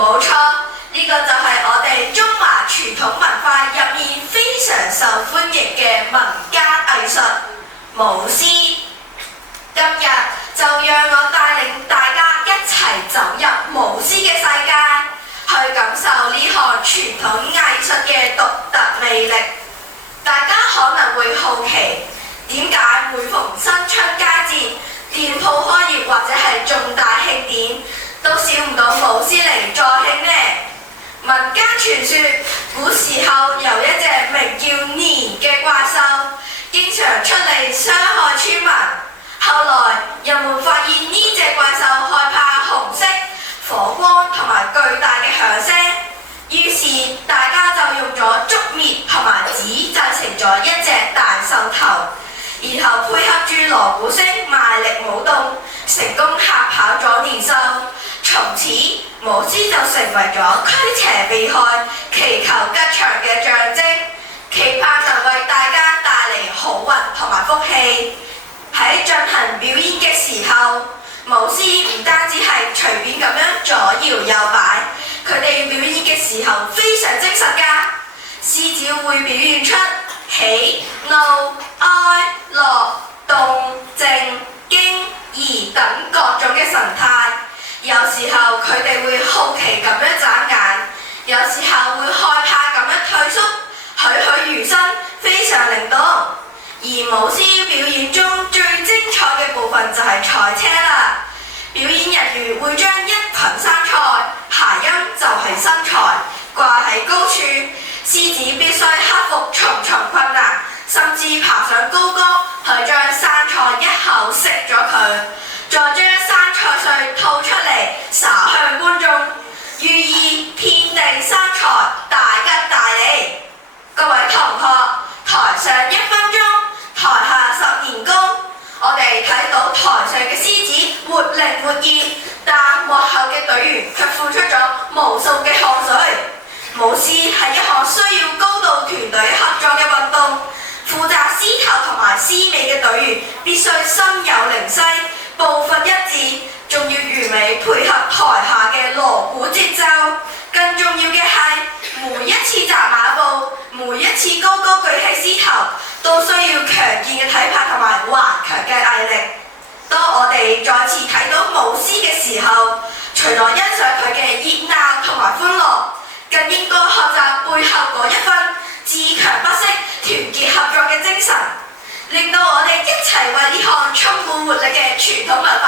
冇錯，呢個就係我哋中華傳統文化入面非常受歡迎嘅民間藝術舞獅。今日就讓我帶領大家一齊走入舞獅嘅世界，去感受呢項傳統藝術嘅獨特魅力。大家可能會好奇，點解每逢新春佳節、店鋪開業或者係重大慶典，都少唔到舞獅嚟助興呢？民間傳說，古時候有一隻名叫年嘅怪獸，經常出嚟傷害村民。後來人們發現呢隻怪獸害怕紅色、火光同埋巨大嘅響聲，於是大家就用咗竹篾同埋紙製成咗一隻大獸頭，然後配合住鑼鼓聲賣力舞動，成功嚇跑咗年獸。從此舞獅就成為咗驅邪避害、祈求吉祥嘅象徵，期盼能為大家帶嚟好運同埋福氣。喺進行表演嘅時候，舞獅唔單止係隨便咁樣左搖右擺，佢哋表演嘅時候非常精神㗎。獅子會表現出喜、怒、哀、樂、動、靜、驚、疑等各種嘅神態。有時候佢哋會好奇咁樣眨眼，有時候會害怕咁樣退縮，栩栩如生，非常靈動。而舞獅表演中最精彩嘅部分就係賽車啦。表演人員會將一群生菜，諧音就係生財，掛喺高處，獅子必須克服重重困難，甚至爬上高崗去將生菜一口食咗佢，再將生菜碎吐出嚟灑向觀眾，寓意遍地生財，大吉大利。各位同學，台上1分鐘，台下10年功。我哋睇到台上嘅獅子活靈活現，但幕後嘅隊員卻付出咗無數嘅汗水。舞獅係一項需要高度團隊合作嘅運動，負責獅頭同埋獅尾嘅隊員必須心有靈犀，步伐一致，仲要完美配合台下嘅鑼鼓節奏。更重要嘅係，每一次紮馬步，每一次高高舉起獅頭，都需要強健嘅體魄同埋頑強嘅毅力。當我哋再次睇到舞獅嘅時候，除咗欣賞佢嘅熱鬧同埋歡樂，更應該學習背後嗰一份自強不息、團結合作嘅精神，令到我哋一齊為呢項充滿活力嘅傳統文